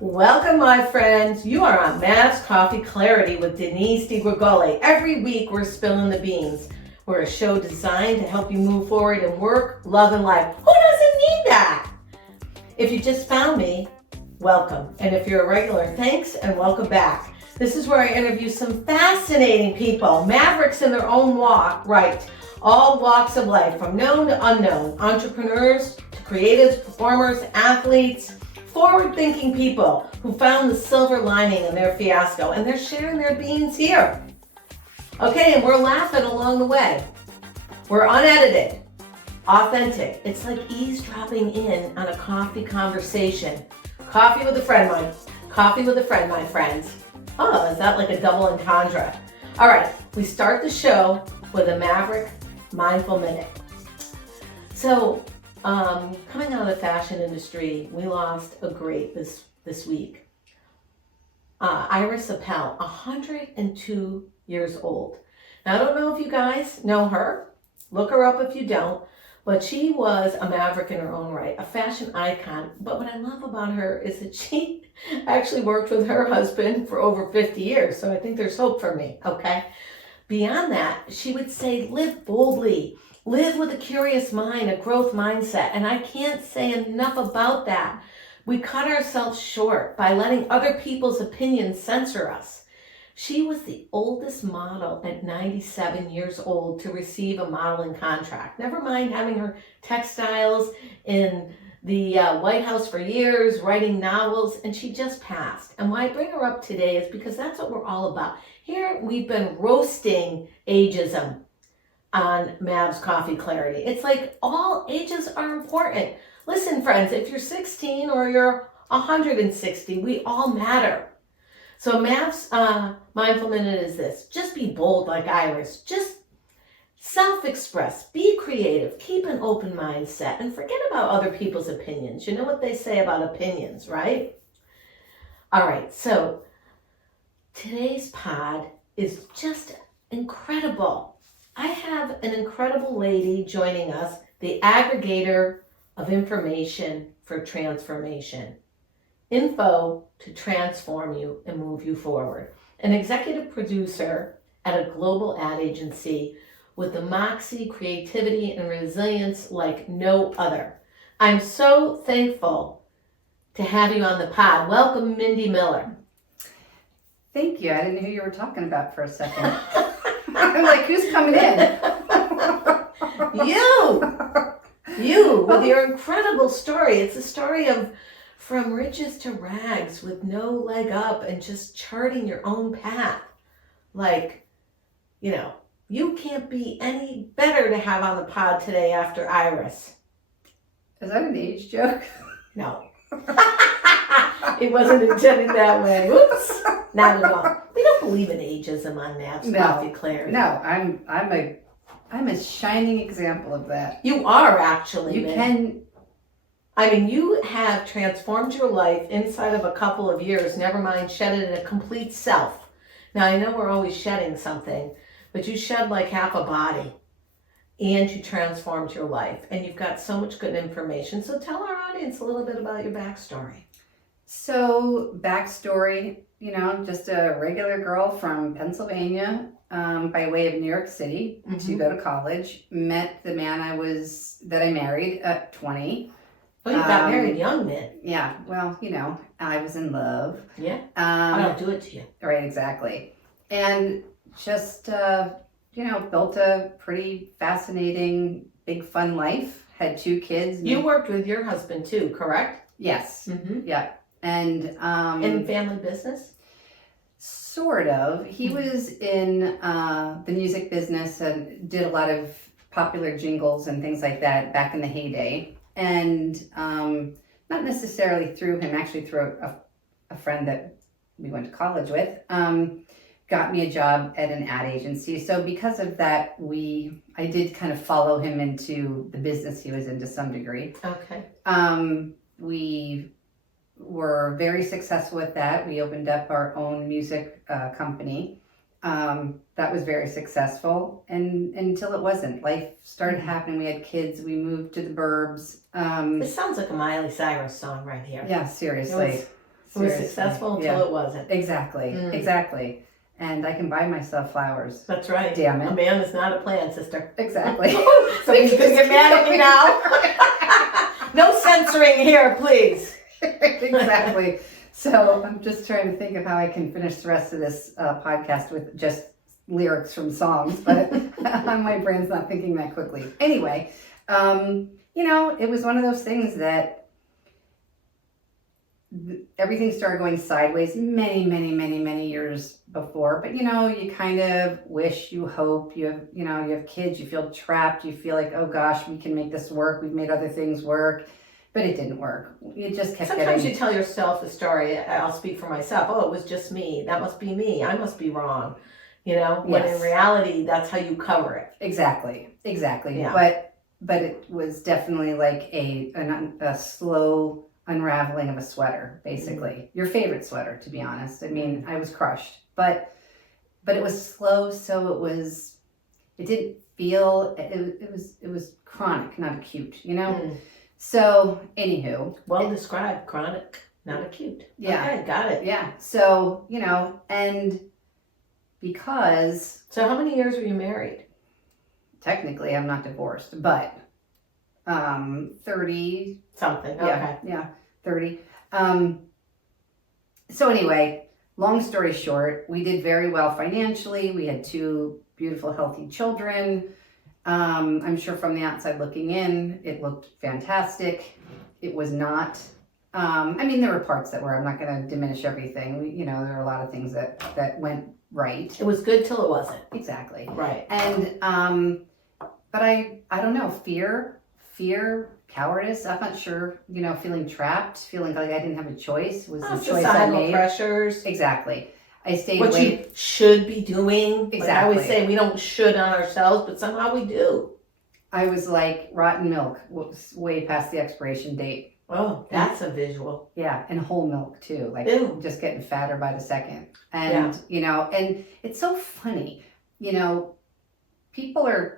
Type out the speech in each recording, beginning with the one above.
Welcome, my friends. You are on Mavs Coffee Clarity with Denise DiGregole. Every week, we're spilling the beans. We're a show designed to help you move forward in work, love, and life. Who doesn't need that? If you just found me, welcome. And if you're a regular, thanks and welcome back. This is where I interview some fascinating people, mavericks in their own walk, right? All walks of life, from known to unknown, entrepreneurs to creatives, performers, athletes, forward-thinking people who found the silver lining in their fiasco, and they're sharing their beans here. Okay, and we're laughing along the way. We're unedited, authentic. It's like eavesdropping in on a coffee conversation. Coffee with a friend, my friends. Oh, is that like a double entendre? All right, we start the show with a Maverick Mindful Minute. So, coming out of the fashion industry, we lost a great this week. Iris Apfel, 102 years old. Now, I don't know if you guys know her. Look her up if you don't. But she was a maverick in her own right, a fashion icon. But what I love about her is that she actually worked with her husband for over 50 years. So I think there's hope for me, okay? Beyond that, she would say, live boldly. Live with a curious mind, a growth mindset. And I can't say enough about that. We cut ourselves short by letting other people's opinions censor us. She was the oldest model at 97 years old to receive a modeling contract. Never mind having her textiles in the White House for years, writing novels, and she just passed. And why I bring her up today is because that's what we're all about. Here we've been roasting ageism on Mavs Coffee Clarity. It's like all ages are important. Listen, friends, if you're 16 or you're 160, we all matter. So Mavs Mindful Minute is this. Just be bold like Iris. Just self-express. Be creative. Keep an open mindset. And forget about other people's opinions. You know what they say about opinions, right? All right, so today's pod is just incredible. I have an incredible lady joining us, the aggregator of information for transformation. Info to transform you and move you forward. An executive producer at a global ad agency with the moxie, creativity, and resilience like no other. I'm so thankful to have you on the pod. Welcome, Mindy Miller. Thank you. I didn't know who you were talking about for a second. I'm like, who's coming in? You, with your incredible story. It's a story of from riches to rags with no leg up and just charting your own path. Like, you know, you can't be any better to have on the pod today after Iris. Is that an age joke? No. It wasn't intended that way. Oops. Not at all. We don't believe in ageism on Mavs Coffee Clarity. No, I'm a shining example of that. You are actually. You You have transformed your life inside of a couple of years, never mind shedded a complete self. Now, I know we're always shedding something, but you shed like half a body and you transformed your life and you've got so much good information. So tell our audience a little bit about your backstory. So, backstory, just a regular girl from Pennsylvania by way of New York City to go to college. Met the man that I married at 20. Oh, you got married young then. Yeah, well, I was in love. Yeah, I don't do it to you. Right, exactly. And just, built a pretty fascinating, big, fun life. Had 2 kids. You worked with your husband too, correct? Yes. Mm-hmm. Yeah. And in family business? Sort of. He was in the music business and did a lot of popular jingles and things like that back in the heyday. And not necessarily through him, actually through a friend that we went to college with, got me a job at an ad agency. So because of that, I did kind of follow him into the business he was in to some degree. Okay. We were very successful with that. We opened up our own music company. That was very successful, and until it wasn't. Life started happening. We had kids. We moved to the burbs. This sounds like a Miley Cyrus song right here. Yeah, seriously. It was Seriously. successful until Yeah. it wasn't. Exactly. Mm. Exactly. And I can buy myself flowers. That's right. Damn A it. man is not a plan, sister. Exactly. Somebody's gonna get mad at me now. No censoring here, please. Exactly. So I'm just trying to think of how I can finish the rest of this podcast with just lyrics from songs, but my brain's not thinking that quickly. Anyway, it was one of those things that everything started going sideways many years before. But you kind of wish, you hope, you have kids, you feel trapped, you feel like, oh gosh, we can make this work. We've made other things work. But it didn't work. It just kept Sometimes you tell yourself the story. I'll speak for myself. Oh, it was just me. That must be me. I must be wrong. When in reality, that's how you cover it. Exactly. Yeah. But it was definitely like a slow unraveling of a sweater, basically. Your favorite sweater, to be honest. I mean, I was crushed, but it was slow, so it didn't feel, it was chronic, not acute, So, anywho. Well described, chronic, not acute. Yeah. Okay, got it. Yeah. So, and because So how many years were you married? technically I'm not divorced, but 30 Something. Okay. yeah, 30. So anyway, long story short, we did very well financially. We had 2 beautiful, healthy children. I'm sure from the outside looking in, it looked fantastic. It was not. There were parts that were, I'm not going to diminish everything. There were a lot of things that went right. It was good till it wasn't. Exactly. Right. And, but I don't know, fear, cowardice, I'm not sure, feeling trapped, feeling like I didn't have a choice was the choice I Societal made. pressures. Exactly. I stayed What away. you should be doing. Exactly. Like I always say, we don't should on ourselves, but somehow we do. I was like rotten milk, was way past the expiration date. Oh, that's a visual. Yeah, and whole milk too, like Ew. just getting fatter by the second. And and it's so funny, people are.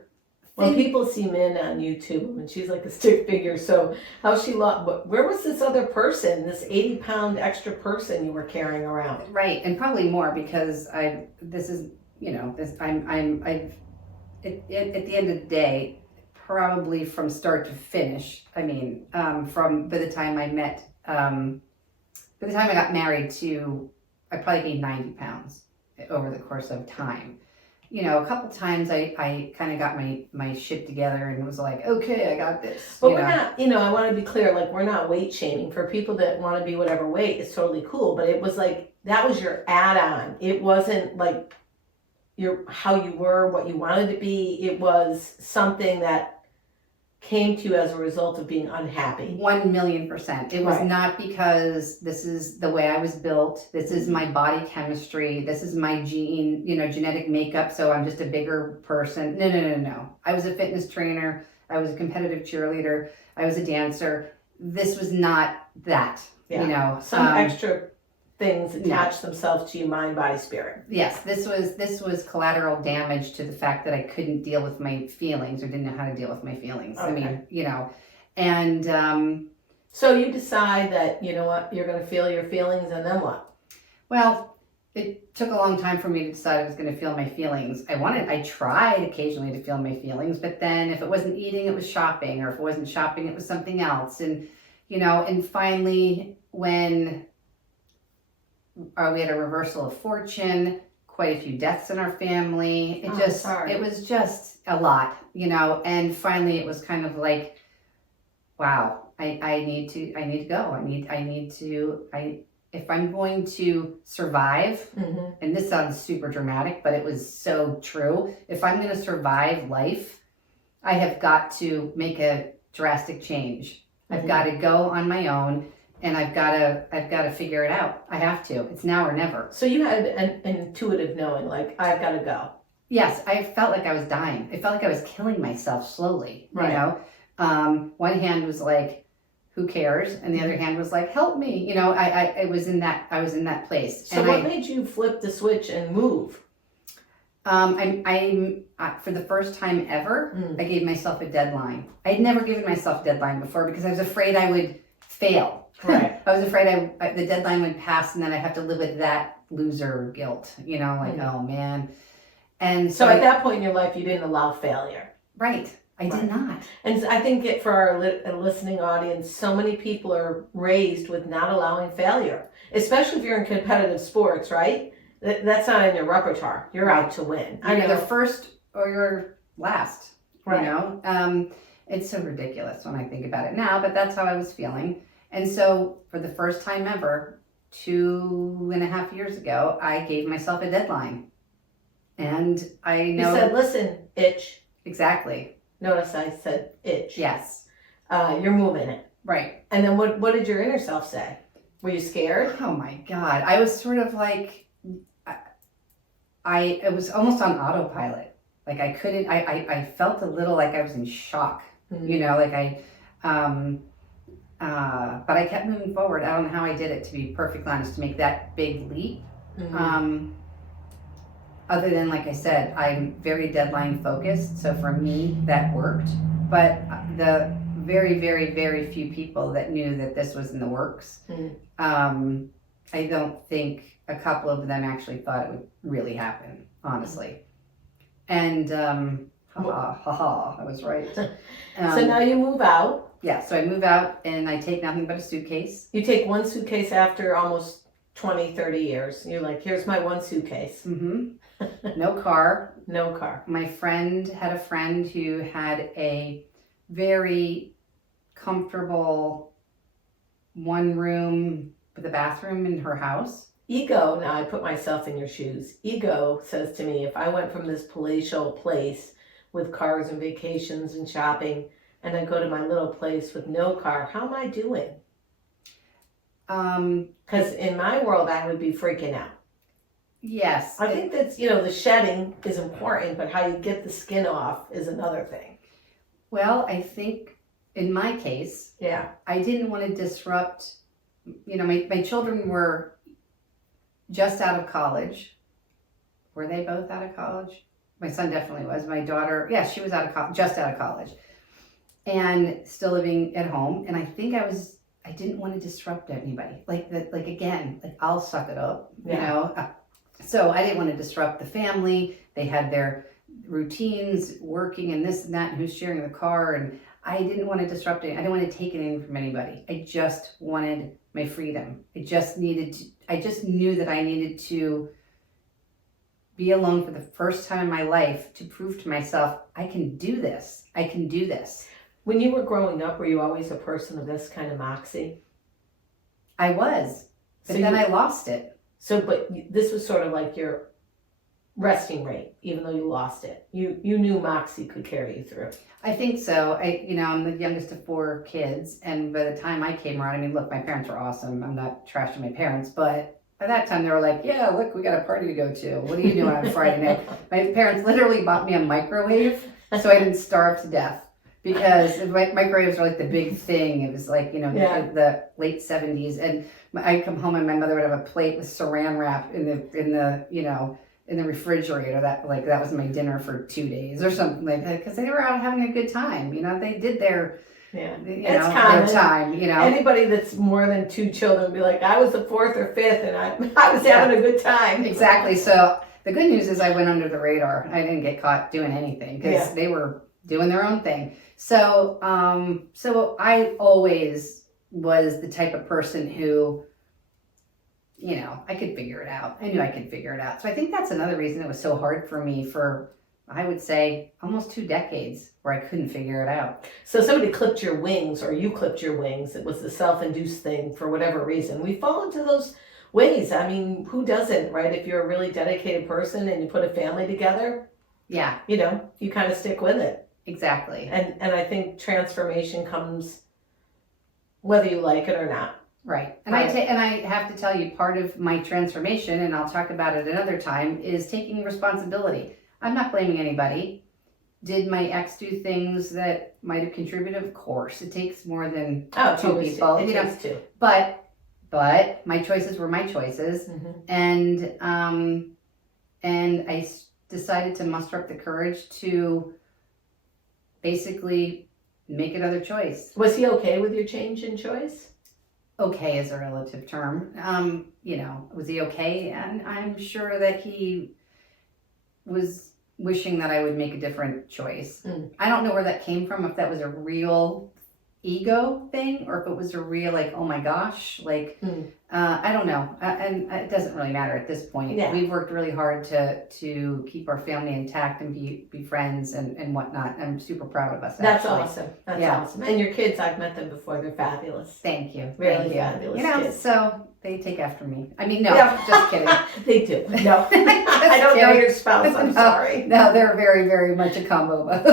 When people see Min on YouTube, and she's like a stick figure, so how she lost, but where was this other person, this 80-pound extra person you were carrying around? Right, and probably more because at the end of the day, probably from start to finish, from by the time I got married to, I probably gained 90 pounds over the course of time. A couple times I kind of got my shit together and was like, okay, I got this. But we're not, I want to be clear, like we're not weight shaming. For people that want to be whatever weight, it's totally cool. But it was like, that was your add-on. It wasn't like how you were, what you wanted to be. It was something that came to you as a result of being unhappy. 1,000,000%. It was Right. not because this is the way I was built. This is my body chemistry. This is my genetic makeup. So I'm just a bigger person. No. I was a fitness trainer. I was a competitive cheerleader. I was a dancer. This was not that, Some extra things attach themselves to your mind, body, spirit. Yes, this was collateral damage to the fact that I couldn't deal with my feelings or didn't know how to deal with my feelings. Okay. And So you decide that, you know what, you're going to feel your feelings, and then what? well, it took a long time for me to decide I was going to feel my feelings. I tried occasionally to feel my feelings, but then if it wasn't eating, it was shopping, or if it wasn't shopping, it was something else. And and finally when we had a reversal of fortune, quite a few deaths in our family. It was just a lot, and finally it was kind of like, wow, I need to go. If I'm going to survive, and this sounds super dramatic, but it was so true. If I'm going to survive life, I have got to make a drastic change. I've got to go on my own. And I've got to figure it out. I have to. It's now or never. So you had an intuitive knowing, like, I've got to go. Yes, I felt like I was dying. I felt like I was killing myself slowly. Right. One hand was like, who cares? And the other hand was like, help me. I was in that place. So what made you flip the switch and move? For the first time ever, I gave myself a deadline. I had never given myself a deadline before because I was afraid I would fail. Right. I was afraid the deadline would pass and then I'd have to live with that loser guilt, like, oh man. And So at that point in your life, you didn't allow failure. right. I did not. And I think for our listening audience, so many people are raised with not allowing failure, especially if you're in competitive sports, right? That's not in your repertoire. You're out to win. You're either first or you're last, right. It's so ridiculous when I think about it now, but that's how I was feeling. And so for the first time ever, 2.5 years ago, I gave myself a deadline. And I know... You said, listen, itch. Exactly. Notice I said itch. Yes. You're moving it. Right. And then what did your inner self say? Were you scared? Oh my God. I was sort of like, it was almost on autopilot. Like I couldn't, I felt a little like I was in shock, Mm-hmm. But I kept moving forward. I don't know how I did it, to be perfectly honest, to make that big leap. Mm-hmm. Other than, like I said, I'm very deadline focused. So for me, that worked. But the very, very, very few people that knew that this was in the works, I don't think a couple of them actually thought it would really happen, honestly. And, I was right. So now you move out. Yeah, so I move out and I take nothing but a suitcase. You take one suitcase after almost 20, 30 years. You're like, here's my one suitcase. Mm-hmm. No car. No car. My friend had a friend who had a very comfortable one room with a bathroom in her house. Ego, now I put myself in your shoes. Ego says to me, if I went from this palatial place with cars and vacations and shopping, and I go to my little place with no car, how am I doing? Because in my world, I would be freaking out. Yes. I think that's, the shedding is important, but how you get the skin off is another thing. Well, I think in my case, I didn't want to disrupt, my children were just out of college. Were they both out of college? My son definitely was. My daughter, she was just out of college and still living at home. And I think I didn't want to disrupt anybody. I'll suck it up, So I didn't want to disrupt the family. They had their routines, working and this and that, and who's sharing the car. And I didn't want to disrupt it. I didn't want to take anything from anybody. I just wanted my freedom. I just knew that I needed to be alone for the first time in my life to prove to myself, I can do this. I can do this. When you were growing up, were you always a person of this kind of moxie? I was, but then I lost it. But this was sort of like your resting rate, even though you lost it. You knew moxie could carry you through. I think so. I'm the youngest of 4 kids, and by the time I came around, look, my parents were awesome. I'm not trashing my parents, but by that time they were like, yeah, look, we got a party to go to. What are you doing on Friday night? My parents literally bought me a microwave so I didn't starve to death. Because microwaves are like the big thing. It was like, the late 70s. And I'd come home and my mother would have a plate with saran wrap in the refrigerator. That was my dinner for 2 days or something like that. Because they were out having a good time. They did their their time. Anybody that's more than 2 children would be like, I was the 4th or 5th and I was having a good time. Exactly. So the good news is I went under the radar. I didn't get caught doing anything because they were doing their own thing. So I always was the type of person who, I could figure it out. I knew I could figure it out. So I think that's another reason it was so hard for me for, I would say, almost 2 decades where I couldn't figure it out. So somebody clipped your wings or you clipped your wings. It was the self-induced thing for whatever reason. We fall into those ways. Who doesn't, right? If you're a really dedicated person and you put a family together, you kind of stick with it. Exactly. And I think transformation comes whether you like it or not. Right. And I have to tell you, part of my transformation, and I'll talk about it another time, is taking responsibility. I'm not blaming anybody. Did my ex do things that might have contributed? Of course. It takes more than 2 people. It takes 2. But my choices were my choices. Mm-hmm. And I decided to muster up the courage to basically make another choice. Was he okay with your change in choice? okay is a relative term. Was he okay? And I'm sure that he was wishing that I would make a different choice. I don't know where that came from, if that was a real ego thing or if it was a real like, oh my gosh, like I don't know, and it doesn't really matter at this point. We've worked really hard to keep our family intact and be friends and whatnot. I'm super proud of us. That's awesome. That's awesome. And your kids, I've met them before. They're fabulous. Thank you. Really fabulous kids. So they take after me. I mean, no, just kidding. They do. No, I don't know your spouse. I'm sorry. No, they're very, very much a combo of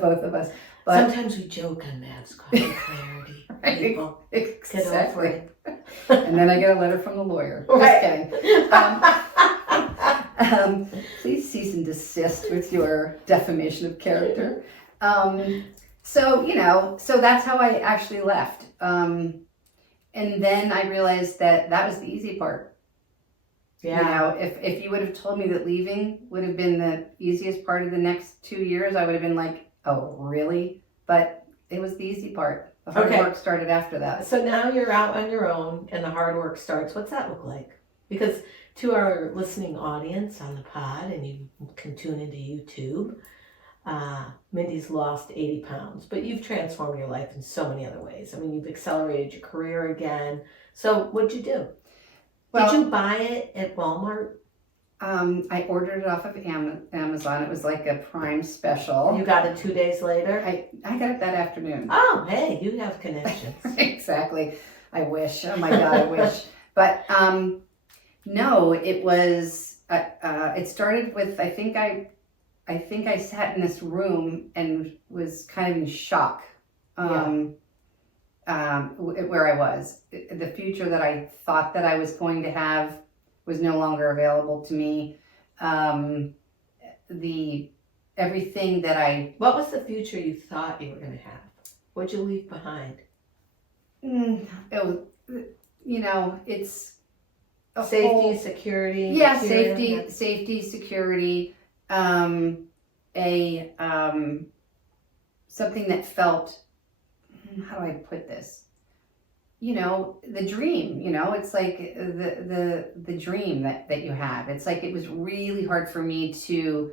both of us. But sometimes we joke on Mav's clarity. People, exactly. Get over it. And then I get a letter from the lawyer. Right. Just kidding. Please cease and desist with your defamation of character. So that's how I actually left. And then I realized that was the easy part. Yeah. If you would have told me that leaving would have been the easiest part of the next 2 years, I would have been like, oh, really? But it was the easy part. The hard work started after that. So now you're out on your own and the hard work starts. What's that look like? Because to our listening audience on the pod, and you can tune into YouTube, Mindy's lost 80 pounds, but you've transformed your life in so many other ways. I mean, you've accelerated your career again. So what'd you do? Well, did you buy it at Walmart? I ordered it off of Amazon. It was like a Prime special. You got it 2 days later? I got it that afternoon. Oh, hey, you have connections. Exactly. I wish. Oh my God, I wish. But no, it was. It started with I think I sat in this room and was kind of in shock. Where I was, the future that I thought that I was going to have was no longer available to me. Everything that What was the future you thought you were going to have? What'd you leave behind? It was, it's safety, security. Yeah, safety, security. Something that felt. How do I put this? The dream, it's like the dream that you have. It's like it was really hard for me to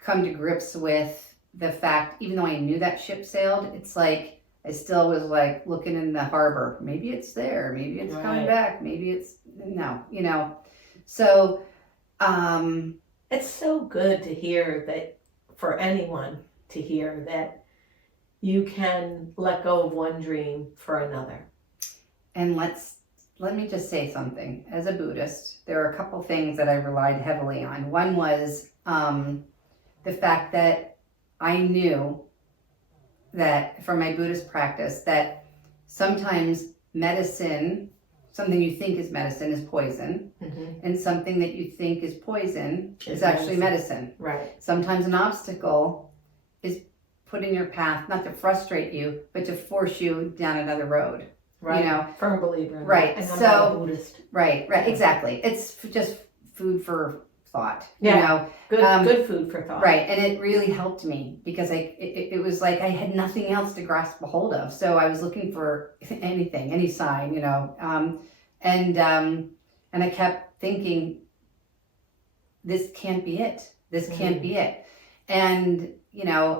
come to grips with the fact, even though I knew that ship sailed, it's like I still was like looking in the harbor. Maybe it's there. Maybe it's coming back. Maybe it's no. So it's so good to hear that, for anyone to hear that you can let go of one dream for another. And let me just say something. As a Buddhist, there are a couple things that I relied heavily on. One was the fact that I knew that from my Buddhist practice that sometimes medicine, something you think is medicine, is poison, and something that you think is poison is actually medicine. Right. Sometimes an obstacle is put in your path, not to frustrate you, but to force you down another road. Right. Firm believer in right. That. And I'm so, not a Buddhist. Right, exactly. It's just food for thought. Yeah. Good food for thought. Right. And it really helped me because it was like I had nothing else to grasp a hold of. So I was looking for anything, any sign, and I kept thinking, this can't be it. This can't be it. And,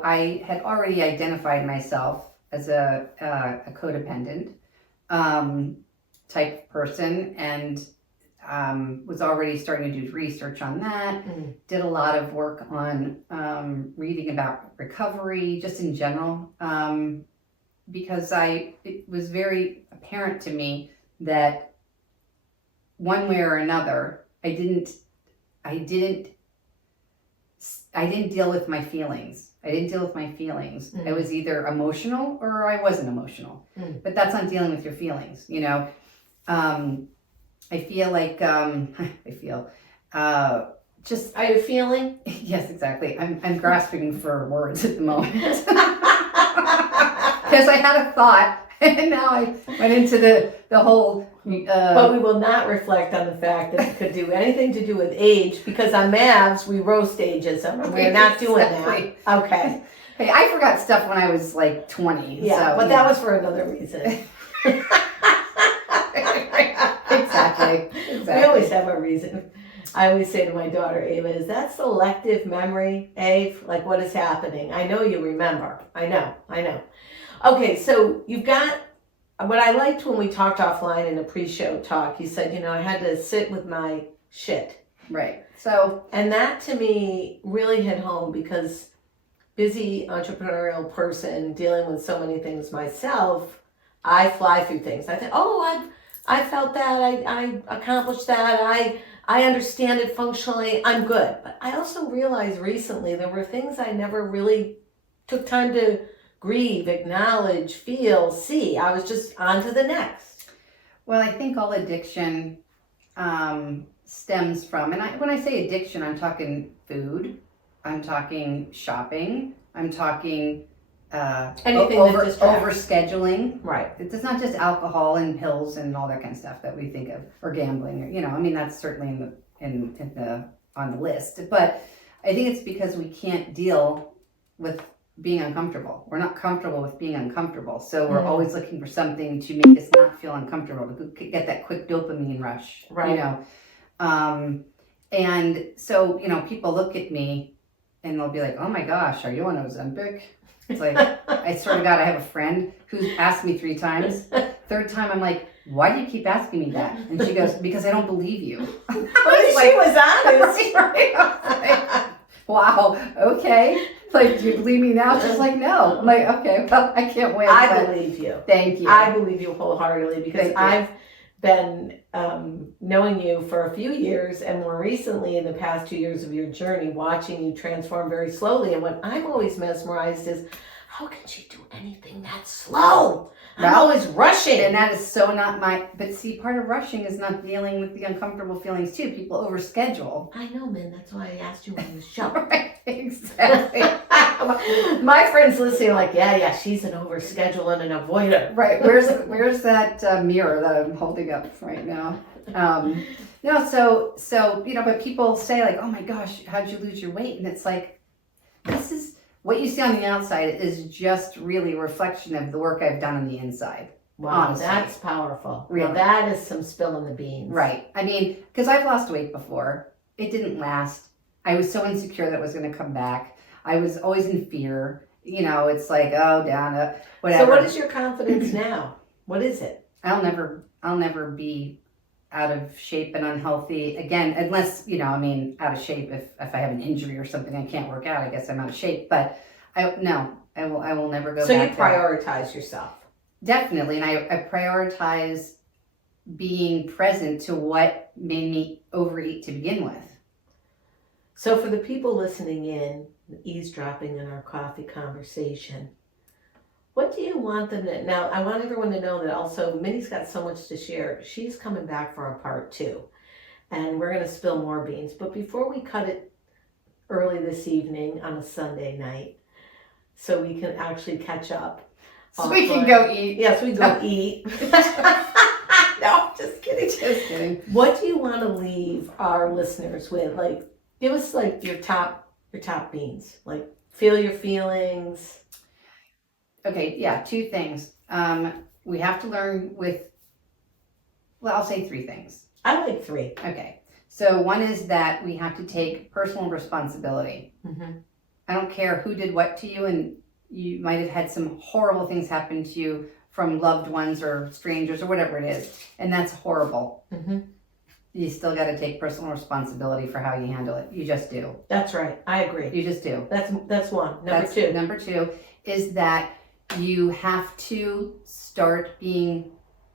I had already identified myself as a codependent type person, and was already starting to do research on that. Did a lot of work on reading about recovery, just in general, because it was very apparent to me that one way or another, I didn't deal with my feelings. I was either emotional or I wasn't emotional. But that's not dealing with your feelings, I feel like just. Are you feeling? Yes, exactly. I'm grasping for words at the moment because I had a thought and now I went into the whole. But we will not reflect on the fact that it could do anything to do with age, because on Mavs we roast ageism and we're not doing that. Okay. Hey, I forgot stuff when I was like 20. Yeah, so, but that was for another reason. Exactly. We always have a reason. I always say to my daughter, Ava, is that selective memory, Ave? Like what is happening? I know you remember. I know. Okay, so you've got, what I liked when we talked offline in a pre-show talk, you said, I had to sit with my shit. Right. So, and that to me really hit home because busy entrepreneurial person dealing with so many things myself, I fly through things. I think, I felt that, I accomplished that, I understand it functionally, I'm good. But I also realized recently there were things I never really took time to grieve, acknowledge, feel, see. I was just on to the next. Well, I think all addiction stems from, and when I say addiction, I'm talking food, I'm talking shopping, I'm talking anything that distracts. Overscheduling. Right. It's not just alcohol and pills and all that kind of stuff that we think of, or gambling. I mean, that's certainly on the list. But I think it's because we can't deal with being uncomfortable. We're not comfortable with being uncomfortable, so we're always looking for something to make us not feel uncomfortable, to get that quick dopamine rush. Right. And so people look at me and they'll be like, "Oh my gosh, are you on Ozempic?" It's like, I swear to God, I have a friend who's asked me 3 times. Third time, I'm like, "Why do you keep asking me that?" And she goes, "Because I don't believe you." She was honest. Right? Wow. Okay. Like, do you believe me now? She's like, "No." I'm like, "Okay, well, I can't wait." I believe you. Thank you. I believe you wholeheartedly because I've been knowing you for a few years, and more recently in the past 2 years of your journey, watching you transform very slowly. And what I'm always mesmerized is, how can she do anything that slow? I'm always rushing. And that is so not but see, part of rushing is not dealing with the uncomfortable feelings too. People overschedule. I know, man. That's why I asked you on the show. Right, exactly. My friends listening are like, yeah, she's an overscheduler and an avoider. Right. Where's that mirror that I'm holding up right now? No, so but people say like, "Oh my gosh, how'd you lose your weight?" And it's like, this is what you see on the outside is just really a reflection of the work I've done on the inside. Wow, honestly. That's powerful. Really. Now that is some spilling the beans. Right. I mean, because I've lost weight before. It didn't last. I was so insecure that it was going to come back. I was always in fear. It's like, oh, down, whatever. So what is your confidence now? What is it? I'll never be out of shape and unhealthy again, unless, out of shape if I have an injury or something, I can't work out, I guess I'm out of shape. But I will never go back. So you prioritize yourself. Definitely. And I prioritize being present to what made me overeat to begin with. So for the people listening in, eavesdropping in our coffee conversation, what do you want them to, now I want everyone to know that also Mindy's got so much to share. She's coming back for a part 2 and we're going to spill more beans. But before we cut it early this evening on a Sunday night, so we can actually catch up. So we can go eat. Yes, we go eat. No, just kidding. Just kidding. What do you want to leave our listeners with? Like, give us like your top beans. Like, feel your feelings. Okay, yeah, 2 things. We have to learn I'll say 3 things. I like 3. Okay. So one is that we have to take personal responsibility. Mm-hmm. I don't care who did what to you, and you might have had some horrible things happen to you from loved ones or strangers or whatever it is, and that's horrible. Mm-hmm. You still got to take personal responsibility for how you handle it. You just do. That's right. I agree. You just do. That's one. Number 2. Number 2 is that you have to start being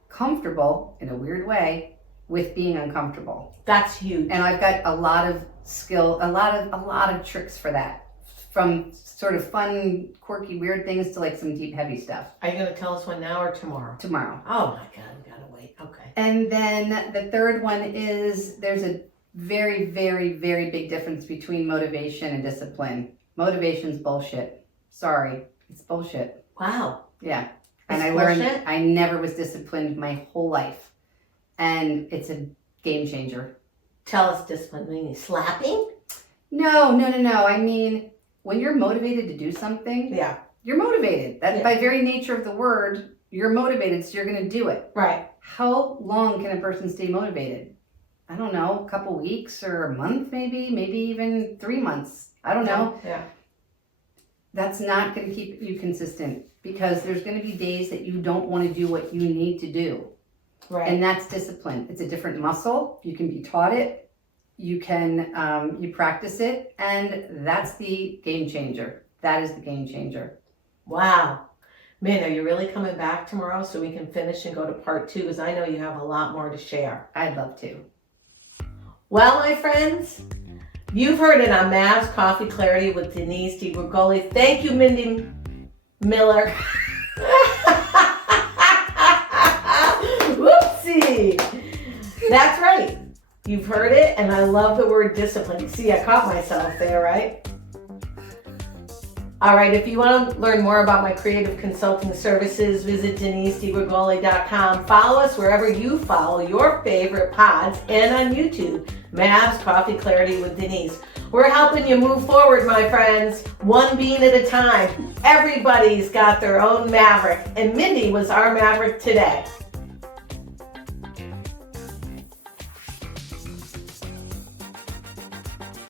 comfortable in a weird way with being uncomfortable. That's huge. And I've got a lot of skill, a lot of tricks for that, from sort of fun, quirky, weird things to like some deep, heavy stuff. Are you going to tell us one now or tomorrow? Tomorrow. Oh my God, we got to wait. Okay. And then the third one is there's a very, very, very big difference between motivation and discipline. Motivation's bullshit. Sorry, it's bullshit. Wow. Yeah. It's And I learned bullshit? I never was disciplined my whole life. And it's a game changer. Tell us discipline. Meaning slapping? No. I mean, when you're motivated to do something, Yeah. you're motivated. That Yeah. by very nature of the word, You're motivated, so you're going to do it. Right. How long can a person stay motivated? I don't know, a couple weeks or a month maybe even 3 months. I don't know. Yeah. That's not going to keep you consistent because there's going to be days that you don't want to do what you need to do. Right. And that's discipline. It's a different muscle. You can be taught it. You can, you practice it. And that's the game changer. That is the game changer. Wow. Man, are you really coming back tomorrow so we can finish and go to part 2? Because I know you have a lot more to share. I'd love to. Well, my friends, you've heard it on Mav's Coffee Clarity with Denise DiGregoli. Thank you, Mindy Miller. Whoopsie. That's right. You've heard it, and I love the word discipline. See, I caught myself there, right? All right, if you want to learn more about my creative consulting services, visit DeniseDiGregoli.com. Follow us wherever you follow your favorite pods and on YouTube, Mav's Coffee Clarity with Denise. We're helping you move forward, my friends, one bean at a time. Everybody's got their own maverick, and Mindy was our maverick today.